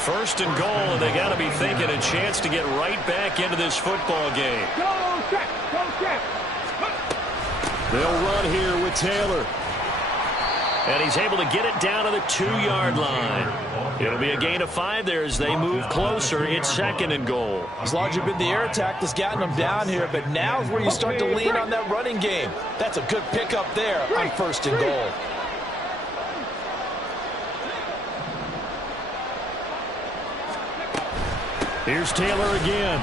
1st and goal, and they got to be thinking a chance to get right back into this football game. Go, check. They'll run here with Taylor. And he's able to get it down to the 2-yard line. It'll be a gain of 5 there as they move closer. It's 2nd and goal. As long as you've been the air attack that's gotten them down here, but now is where you start to lean on that running game. That's a good pickup there on 1st and goal. Here's Taylor again.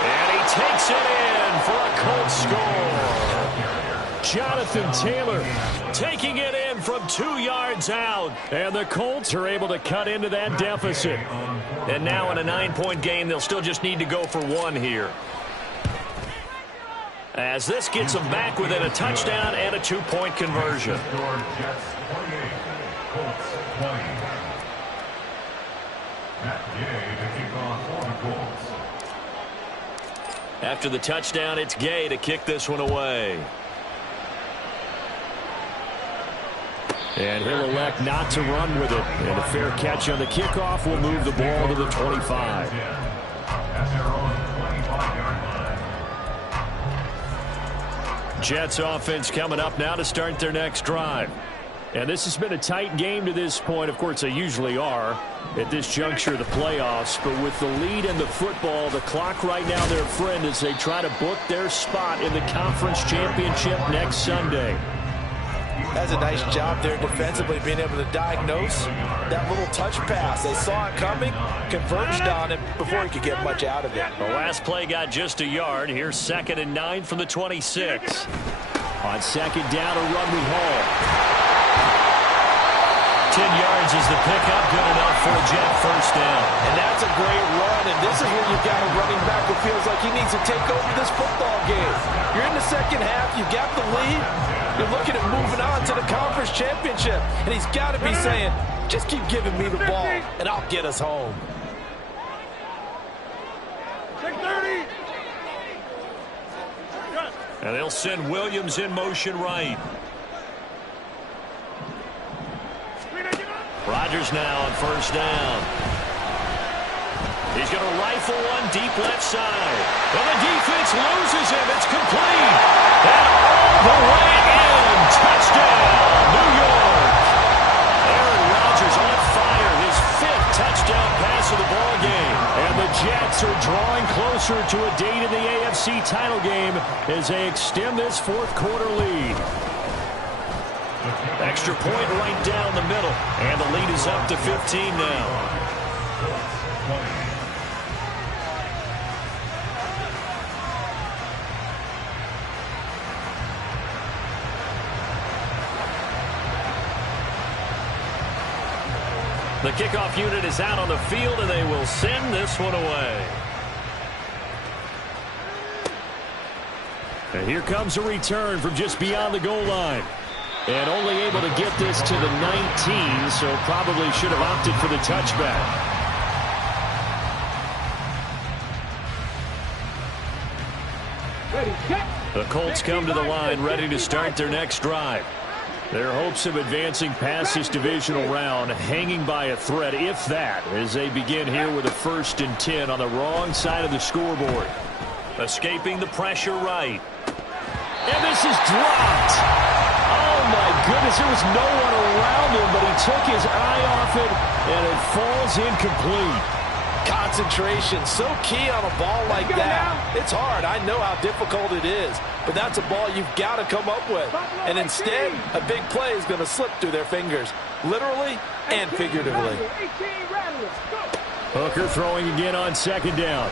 And he takes it in for a Colts score. Jonathan Taylor taking it in from 2 yards out. And the Colts are able to cut into that deficit. And now in a 9-point game, they'll still just need to go for 1 here. As this gets them back within a touchdown and a 2-point conversion. Jets 28, Colts 20. Matt Gay to kick off for the Colts. After the touchdown, it's Gay to kick this one away. And he'll elect not to run with it. And a fair catch on the kickoff will move the ball to the 25. At their own 25-yard line. Jets offense coming up now to start their next drive. And this has been a tight game to this point. Of course, they usually are at this juncture of the playoffs. But with the lead in the football, the clock right now their friend as they try to book their spot in the conference championship next Sunday. That's a nice job there defensively, being able to diagnose that little touch pass. They saw it coming, converged on it before he could get much out of it. The last play got just a yard. Here's 2nd and 9 from the 26. On 2nd down, a run with Hall. 10 yards is the pickup, good enough for a Jet first down. And that's a great run, and this is where you've got a running back who feels like he needs to take over this football game. You're in the second half, you got the lead, you're looking at moving on to the conference championship, and he's got to be saying, just keep giving me the ball, and I'll get us home. Take 30. And they'll send Williams in motion right. Rodgers now on 1st down. He's going to rifle one deep left side. And the defense loses him. It's complete. And all the way in. Touchdown, New York. Aaron Rodgers on fire. His 5th touchdown pass of the ball game. And the Jets are drawing closer to a date in the AFC title game as they extend this 4th quarter lead. Extra point right down the middle. And the lead is up to 15 now. The kickoff unit is out on the field, and they will send this one away. And here comes a return from just beyond the goal line. And only able to get this to the 19, so probably should have opted for the touchback. The Colts come to the line ready to start their next drive. Their hopes of advancing past this divisional round hanging by a thread, if that, as they begin here with a 1st and 10 on the wrong side of the scoreboard. Escaping the pressure right. And this is dropped. Oh, my goodness, there was no one around him, but he took his eye off it, and it falls incomplete. Concentration, so key on a ball like that. It's hard. I know how difficult it is, but that's a ball you've got to come up with. And instead, a big play is going to slip through their fingers, literally and figuratively. Hooker throwing again on 2nd down.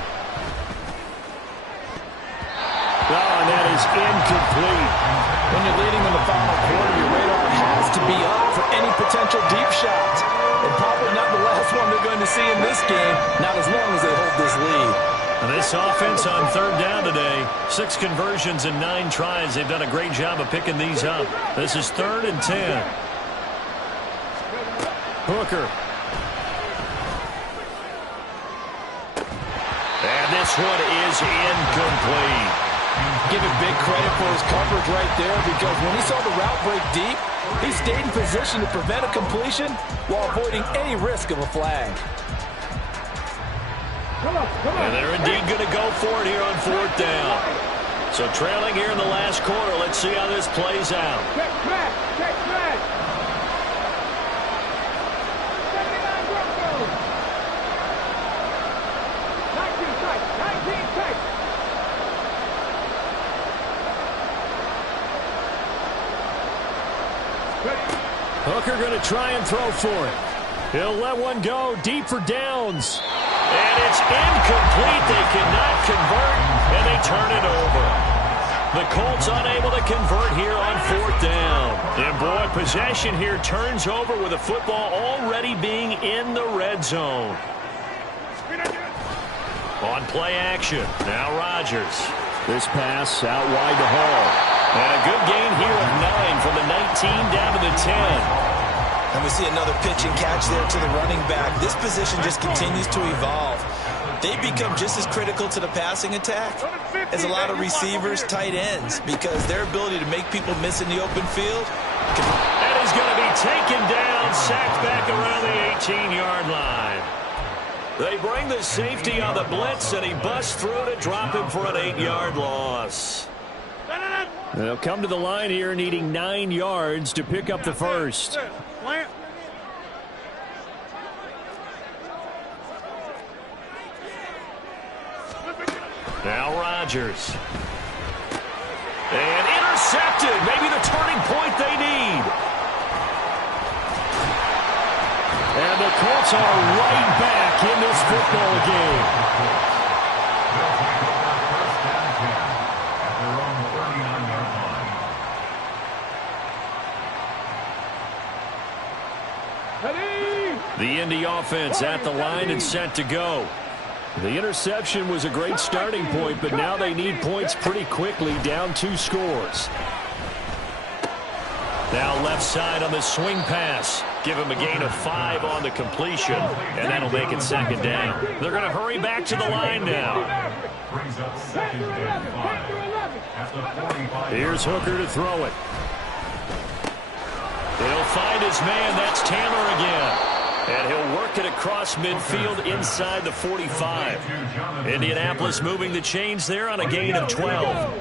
and that is incomplete. When you're leading in the final quarter, your radar has to be up for any potential deep shots. And probably not the last one they're going to see in this game, not as long as they hold this lead. And this offense on third down today, 6 conversions and 9 tries. They've done a great job of picking these up. This is 3rd and 10. Hooker. And this one is incomplete. Give it big credit for his coverage right there, because when he saw the route break deep, he stayed in position to prevent a completion while avoiding any risk of a flag. And they're indeed going to go for it here on 4th down. So trailing here in the last quarter, let's see how this plays out. Check back. Check back. 79 Broncos. 19 tight. 19 tight. Hooker going to try and throw for it. He'll let one go deep for Downs. And it's incomplete. They cannot convert, and they turn it over. The Colts unable to convert here on 4th down. And boy, possession here turns over with the football already being in the red zone. On play action, now Rodgers. This pass out wide to Hall. And a good gain here of 9 from the 19 down to the 10. And we see another pitch and catch there to the running back. This position just continues to evolve. They become just as critical to the passing attack as a lot of receivers, tight ends, because their ability to make people miss in the open field. And he's going to be taken down, sacked back around the 18-yard line. They bring the safety on the blitz, and he busts through to drop him for an 8-yard loss. They'll come to the line here needing 9 yards to pick up the first. Now Rodgers. And intercepted. Maybe the turning point they need. And the Colts are right back in this football game. The Indy offense at the line and set to go. The interception was a great starting point, but now they need points pretty quickly, down 2 scores. Now left side on the swing pass. Give him a gain of 5 on the completion, and that'll make it 2nd down. They're going to hurry back to the line now. Brings up 2nd and 5 at the 45. Here's Hooker to throw it. He'll find his man. That's Taylor again. And he'll work it across midfield inside the 45. Indianapolis moving the chains there on a gain of 12.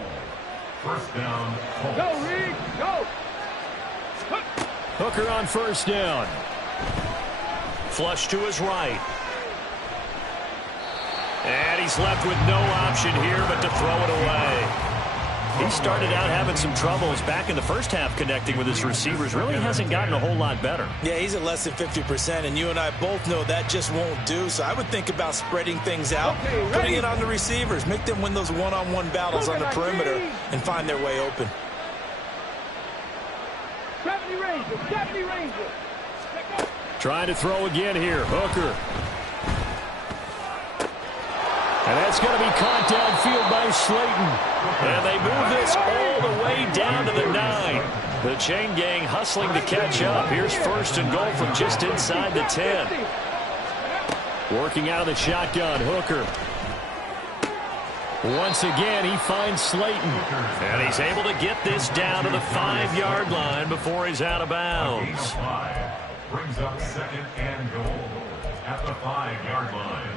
First down. Go, Reed. Go. Hooker on 1st down. Flush to his right. And he's left with no option here but to throw it away. He started out having some troubles back in the first half connecting with his receivers. Really hasn't gotten a whole lot better. Yeah, he's at less than 50%, and you and I both know that just won't do. So I would think about spreading things out, putting it on the receivers, make them win those one-on-one battles on the perimeter and find their way open. 70 Rangers. 70 Rangers. Trying to throw again here. Hooker. And that's going to be caught downfield by Slayton. And they move this all the way down to the 9. The chain gang hustling to catch up. Here's 1st and goal from just inside the 10. Working out of the shotgun, Hooker. Once again, he finds Slayton. And he's able to get this down to the 5-yard line before he's out of bounds. 5 brings up 2nd and goal at the 5-yard line.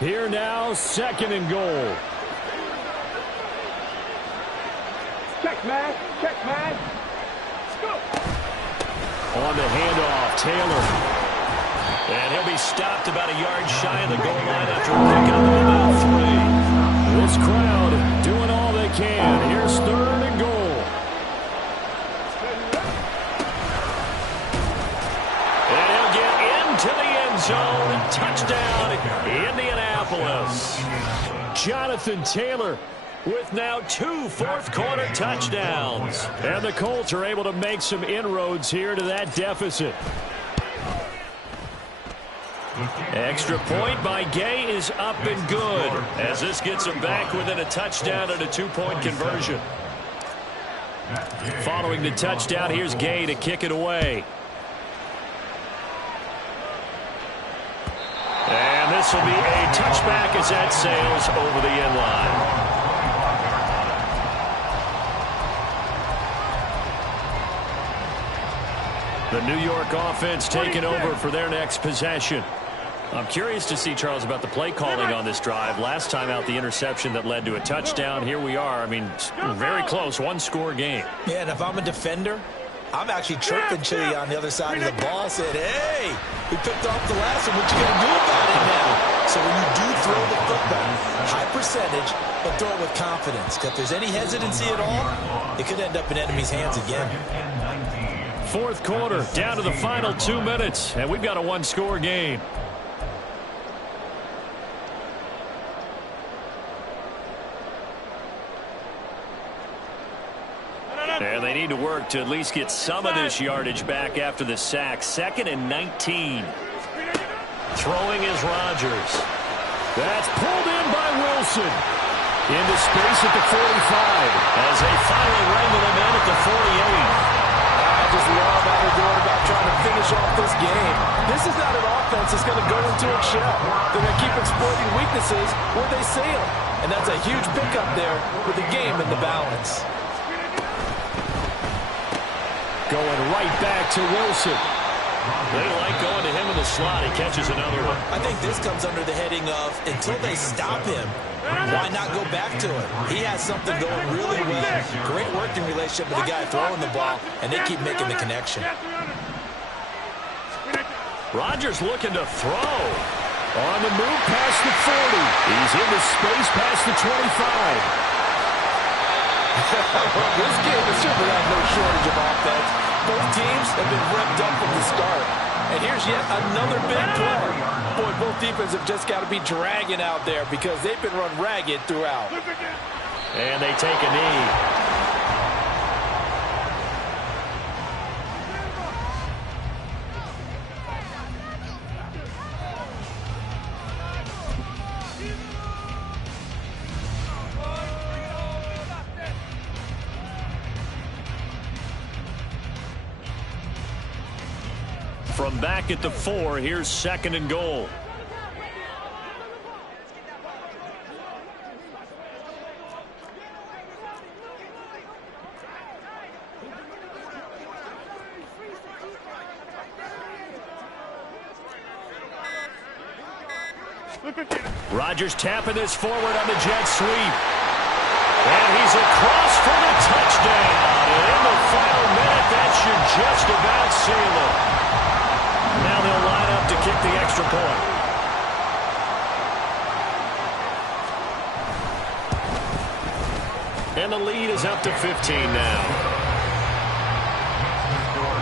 Here now, 2nd and goal. Check, man. Check, man. Go. On the handoff, Taylor. And he'll be stopped about a yard shy of the goal line after a pickup of about 3. This crowd doing all they can. Here's 3rd and goal. And he'll get into the end zone. Touchdown, Indianapolis. Jonathan Taylor with now 2 fourth-quarter touchdowns. And the Colts are able to make some inroads here to that deficit. Extra point by Gay is up and good, as this gets them back within a touchdown and a 2-point conversion. Following the touchdown, here's Gay to kick it away. And this will be a touchback as that sails over the end line. The New York offense taking over for their next possession. I'm curious to see, Charles, about the play calling on this drive. Last time out, the interception that led to a touchdown. Here we are. I mean, very close, one-score game. Yeah, and if I'm a defender, I'm actually chirping Chili on the other side of the ball, said, hey, we picked off the last one. What you going to do about it now? So when you do throw the football, high percentage, but throw it with confidence. Because if there's any hesitancy at all, it could end up in enemy's hands again. Fourth quarter, down to the final 2 minutes, and we've got a one-score game. And they need to work to at least get some of this yardage back after the sack. 2nd and 19. Throwing is Rodgers. That's pulled in by Wilson. Into space at the 45 as they finally wrangle him in at the 48. I just love how they're going about trying to finish off this game. This is not an offense that's going to go into a shell. They're going to keep exploiting weaknesses where they see them. And that's a huge pickup there with the game in the balance. Going right back to Wilson. They like going to him in the slot. He catches another one. I think this comes under the heading of, until they stop him, why not go back to it? He has something going really well. Great working relationship with the guy throwing the ball, and they keep making the connection. Rodgers looking to throw. On the move past the 40. He's into space past the 25. This game has certainly had no shortage of offense. Both teams have been revved up from the start. And here's yet another big play. Boy, both defenses have just got to be dragging out there because they've been run ragged throughout. And they take a knee. From back at the 4, here's 2nd and goal. Rodgers tapping this forward on the jet sweep. And he's across for the touchdown. And in the final minute, that should just about seal it. Now they'll line up to kick the extra point. And the lead is up to 15 now.